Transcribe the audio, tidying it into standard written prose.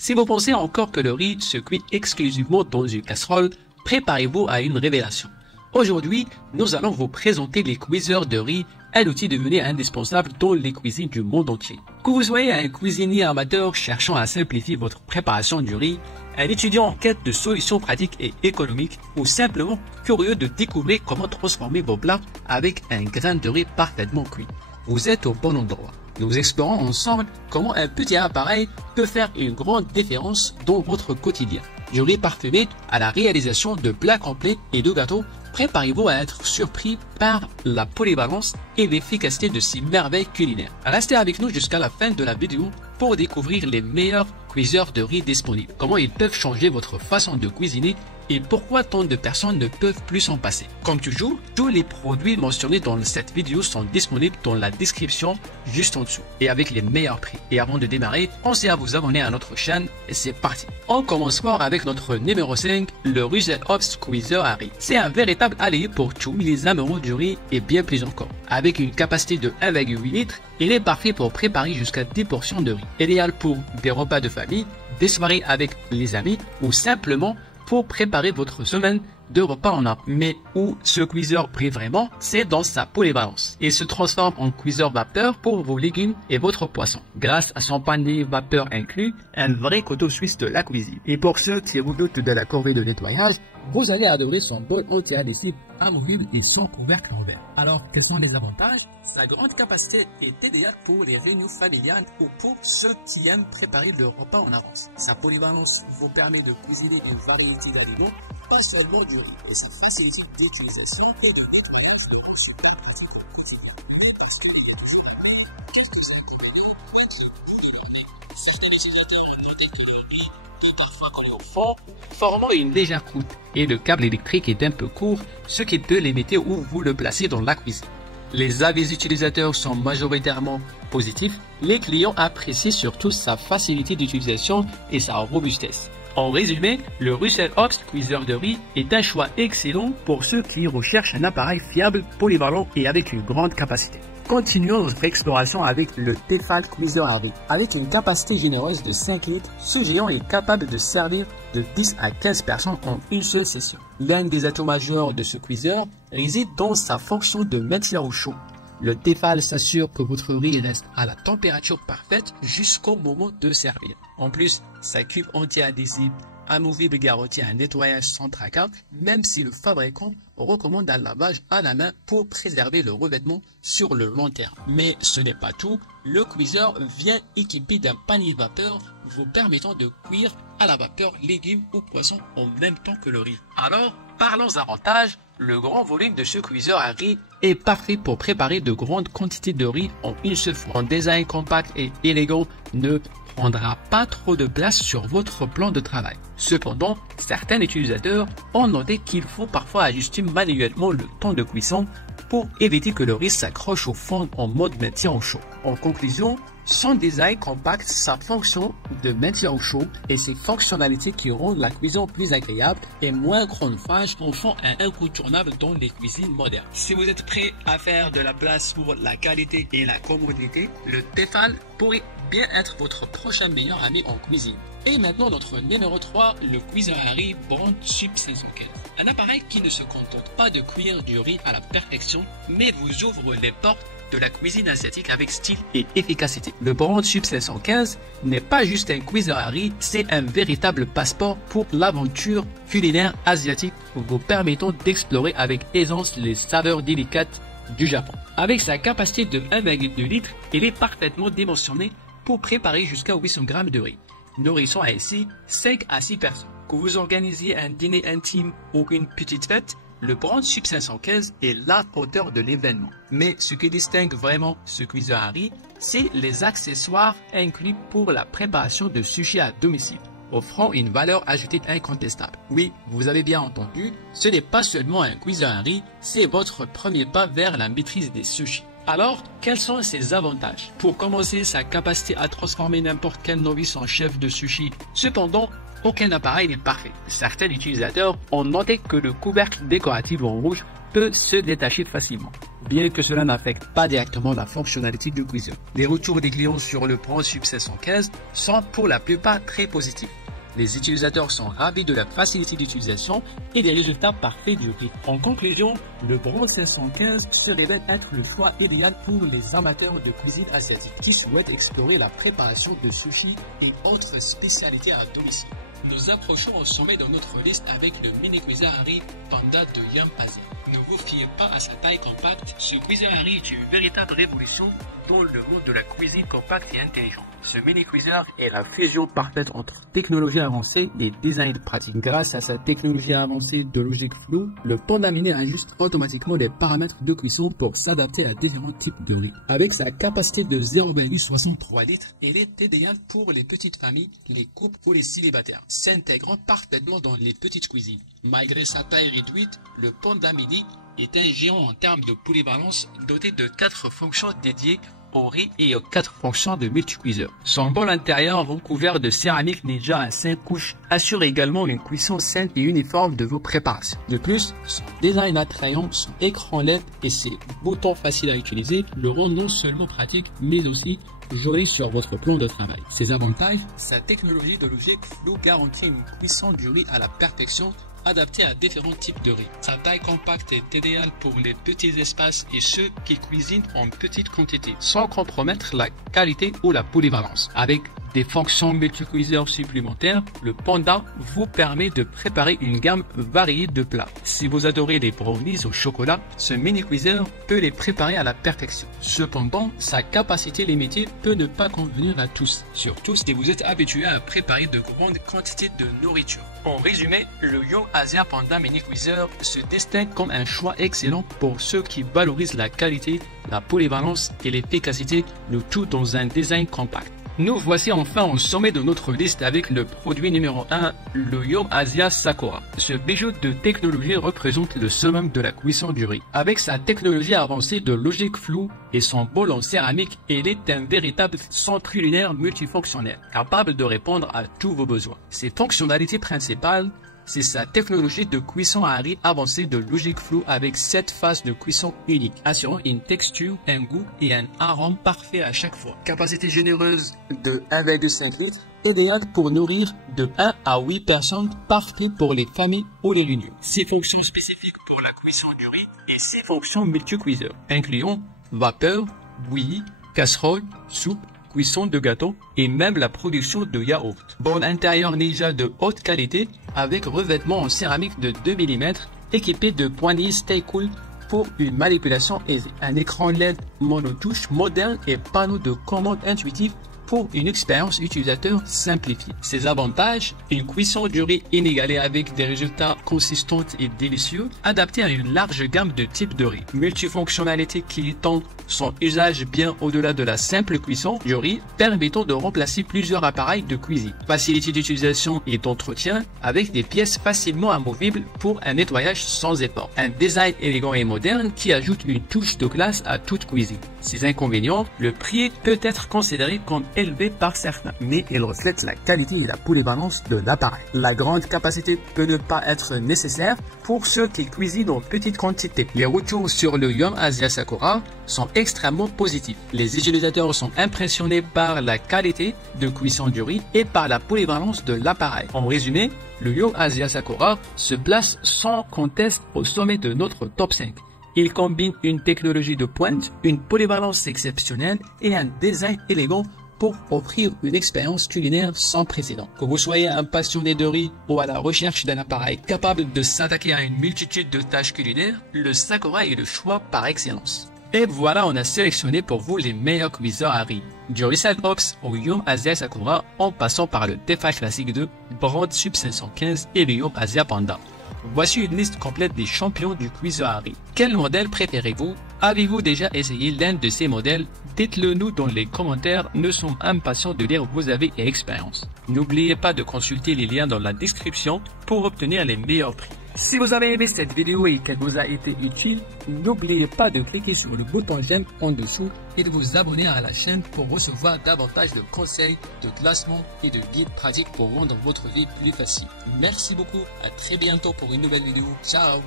Si vous pensez encore que le riz se cuit exclusivement dans une casserole, préparez-vous à une révélation. Aujourd'hui, nous allons vous présenter les cuiseurs de riz, un outil devenu indispensable dans les cuisines du monde entier. Que vous soyez un cuisinier amateur cherchant à simplifier votre préparation du riz, un étudiant en quête de solutions pratiques et économiques, ou simplement curieux de découvrir comment transformer vos plats avec un grain de riz parfaitement cuit, vous êtes au bon endroit. Nous explorons ensemble comment un petit appareil peut faire une grande différence dans votre quotidien. Du riz parfumé à la réalisation de plats complets et de gâteaux, préparez-vous à être surpris par la polyvalence et l'efficacité de ces merveilles culinaires. Restez avec nous jusqu'à la fin de la vidéo pour découvrir les meilleurs cuiseurs de riz disponibles, comment ils peuvent changer votre façon de cuisiner et pourquoi tant de personnes ne peuvent plus s'en passer. Comme toujours, tous les produits mentionnés dans cette vidéo sont disponibles dans la description juste en dessous et avec les meilleurs prix. Et avant de démarrer, pensez à vous abonner à notre chaîne et c'est parti. On commence fort avec notre numéro 5, le Russell Hobbs Squeezer à riz. C'est un véritable allié pour tous les amoureux du riz et bien plus encore. Avec une capacité de 1,8 litres, il est parfait pour préparer jusqu'à 10 portions de riz. Idéal pour des repas de famille, des soirées avec les amis ou simplement pour préparer votre semaine de repas en un. Mais où ce cuiseur brille vraiment, c'est dans sa polyvalence. Il se transforme en cuiseur vapeur pour vos légumes et votre poisson. Grâce à son panier vapeur inclus, un vrai couteau suisse de la cuisine. Et pour ceux qui vous doutent de la corvée de nettoyage, vous allez adorer son bol anti-adhésif amovible et son couvercle en verre. Alors, quels sont les avantages? Sa grande capacité est idéale pour les réunions familiales ou pour ceux qui aiment préparer le repas en avance. Sa polyvalence vous permet de cuisiner une variété d'aliments, pas seulement du riz, et cette facilité d'utilisation peut formant une légère croûte et le câble électrique est un peu court, ce qui peut limiter où vous le placez dans la cuisine. Les avis utilisateurs sont majoritairement positifs. Les clients apprécient surtout sa facilité d'utilisation et sa robustesse. En résumé, le Russell Hobbs Squeezer de riz est un choix excellent pour ceux qui recherchent un appareil fiable, polyvalent et avec une grande capacité. Continuons notre exploration avec le Tefal Squeezer à riz. Avec une capacité généreuse de 5 litres, ce géant est capable de servir de 10 à 15 personnes en une seule session. L'un des atouts majeurs de ce cuiseur réside dans sa fonction de maintien au chaud. Le Tefal s'assure que votre riz reste à la température parfaite jusqu'au moment de servir. En plus, sa cuve anti-adhésive amovible garantit un nettoyage sans tracas, même si le fabricant recommande un lavage à la main pour préserver le revêtement sur le long terme. Mais ce n'est pas tout, le cuiseur vient équipé d'un panier vapeur vous permettant de cuire à la vapeur légumes ou poissons en même temps que le riz. Alors, parlons avantages. Le grand volume de ce cuiseur à riz est parfait pour préparer de grandes quantités de riz en une seule fois. Un design compact et élégant ne prendra pas trop de place sur votre plan de travail. Cependant, certains utilisateurs ont noté qu'il faut parfois ajuster manuellement le temps de cuisson pour éviter que le riz s'accroche au fond en mode maintien au chaud. En conclusion, son design compact, sa fonction de maintien au chaud et ses fonctionnalités qui rendent la cuisson plus agréable et moins chronophage en font un incontournable dans les cuisines modernes. Si vous êtes prêt à faire de la place pour la qualité et la commodité, le Tefal pourrait bien être votre prochain meilleur ami en cuisine. Et maintenant notre numéro 3, le cuiseur à riz Brandt Sub 515. Un appareil qui ne se contente pas de cuire du riz à la perfection, mais vous ouvre les portes de la cuisine asiatique avec style et efficacité. Le Brandt Sub 515 n'est pas juste un cuiseur à riz, c'est un véritable passeport pour l'aventure culinaire asiatique, vous permettant d'explorer avec aisance les saveurs délicates du Japon. Avec sa capacité de 1,2 litres, il est parfaitement dimensionné pour préparer jusqu'à 800 grammes de riz, nourrissant ainsi 5 à 6 personnes. Que vous organisiez un dîner intime ou une petite fête, le Brandt Sub 515 est la hauteur de l'événement. Mais ce qui distingue vraiment ce cuiseur à riz, c'est les accessoires inclus pour la préparation de sushi à domicile, offrant une valeur ajoutée incontestable. Oui, vous avez bien entendu, ce n'est pas seulement un cuiseur à riz, c'est votre premier pas vers la maîtrise des sushis. Alors, quels sont ses avantages? Pour commencer, sa capacité à transformer n'importe quel novice en chef de sushi. Cependant, aucun appareil n'est parfait. Certains utilisateurs ont noté que le couvercle décoratif en rouge peut se détacher facilement, bien que cela n'affecte pas directement la fonctionnalité du cuiseur. Les retours des clients sur le BrandSUB 715 sont pour la plupart très positifs. Les utilisateurs sont ravis de la facilité d'utilisation et des résultats parfaits du riz. En conclusion, le BrandSUB 715 se révèle être le choix idéal pour les amateurs de cuisine asiatique qui souhaitent explorer la préparation de sushi et autres spécialités à domicile. Nous approchons au sommet de notre liste avec le mini cuiseur à riz Panda de Yum Asia. Ne vous fiez pas à sa taille compacte, ce cuiseur à riz est une véritable révolution dans le monde de la cuisine compacte et intelligente. Ce mini cuiseur est la fusion parfaite entre technologie avancée et design pratique. Grâce à sa technologie avancée de logique flow, le Panda Mini ajuste automatiquement les paramètres de cuisson pour s'adapter à différents types de riz. Avec sa capacité de 0,63 litres, il est idéal pour les petites familles, les couples ou les célibataires, s'intégrant parfaitement dans les petites cuisines. Malgré sa taille réduite, le Panda Mini est un géant en termes de polyvalence doté de 4 fonctions dédiées au riz et aux 4 fonctions de multicuiseur. Son bol intérieur recouvert de céramique Ninja à 5 couches assure également une cuisson saine et uniforme de vos préparations. De plus, son design attrayant, son écran LED et ses boutons faciles à utiliser le rendent non seulement pratique mais aussi joli sur votre plan de travail. Ses avantages, sa technologie de logique flow garantit une cuisson du riz à la perfection adapté à différents types de riz. Sa taille compacte est idéale pour les petits espaces et ceux qui cuisinent en petite quantité, sans compromettre la qualité ou la polyvalence. Avec des fonctions multicuiseurs supplémentaires, le Panda vous permet de préparer une gamme variée de plats. Si vous adorez les brownies au chocolat, ce mini cuiseur peut les préparer à la perfection. Cependant, sa capacité limitée peut ne pas convenir à tous, surtout si vous êtes habitué à préparer de grandes quantités de nourriture. En résumé, le Yum Asia Panda Mini Cuiseur se distingue comme un choix excellent pour ceux qui valorisent la qualité, la polyvalence et l'efficacité, le tout dans un design compact. Nous voici enfin au sommet de notre liste avec le produit numéro 1, le Yum Asia Sakura. Ce bijou de technologie représente le summum de la cuisson du riz. Avec sa technologie avancée de logique flow et son bol en céramique, il est un véritable centre culinaire multifonctionnel, capable de répondre à tous vos besoins. Ses fonctionnalités principales, c'est sa technologie de cuisson à riz avancée de logique flow avec 7 phases de cuisson uniques, assurant une texture, un goût et un arôme parfait à chaque fois. Capacité généreuse de 1,5 litres, idéal pour nourrir de 1 à 8 personnes, parfait pour les familles ou les réunions. Ses fonctions spécifiques pour la cuisson du riz et ses fonctions multicuiseur, incluant vapeur, bouillie, casserole, soupe, cuisson de gâteau et même la production de yaourt. Bol intérieur Ninja de haute qualité avec revêtement en céramique de 2 mm équipé de poignées Stay Cool pour une manipulation aisée. Un écran LED monotouche moderne et panneau de commande intuitif pour une expérience utilisateur simplifiée. Ses avantages, une cuisson du riz inégalée avec des résultats consistants et délicieux, adaptés à une large gamme de types de riz. Multifonctionnalité qui étend son usage bien au-delà de la simple cuisson du riz, permettant de remplacer plusieurs appareils de cuisine. Facilité d'utilisation et d'entretien avec des pièces facilement amovibles pour un nettoyage sans effort. Un design élégant et moderne qui ajoute une touche de classe à toute cuisine. Ses inconvénients, le prix peut être considéré comme élevé par certains, mais il reflète la qualité et la polyvalence de l'appareil. La grande capacité peut ne pas être nécessaire pour ceux qui cuisinent en petite quantité. Les retours sur le Yum Asia Sakura sont extrêmement positifs. Les utilisateurs sont impressionnés par la qualité de cuisson du riz et par la polyvalence de l'appareil. En résumé, le Yum Asia Sakura se place sans conteste au sommet de notre top 5. Il combine une technologie de pointe, une polyvalence exceptionnelle et un design élégant pour offrir une expérience culinaire sans précédent. Que vous soyez un passionné de riz ou à la recherche d'un appareil capable de s'attaquer à une multitude de tâches culinaires, le Sakura est le choix par excellence. Et voilà, on a sélectionné pour vous les meilleurs cuiseurs à riz. Du Recent Ops au Yum Asia Sakura en passant par le Tefal Classic 2, BrandSUB 515 et le Yum Asia Panda. Voici une liste complète des champions du cuiseur à riz. Quel modèle préférez-vous? Avez-vous déjà essayé l'un de ces modèles? Dites-le nous dans les commentaires, nous sommes impatients de lire vos avis et expériences. N'oubliez pas de consulter les liens dans la description pour obtenir les meilleurs prix. Si vous avez aimé cette vidéo et qu'elle vous a été utile, n'oubliez pas de cliquer sur le bouton j'aime en dessous et de vous abonner à la chaîne pour recevoir davantage de conseils, de classements et de guides pratiques pour rendre votre vie plus facile. Merci beaucoup, à très bientôt pour une nouvelle vidéo. Ciao!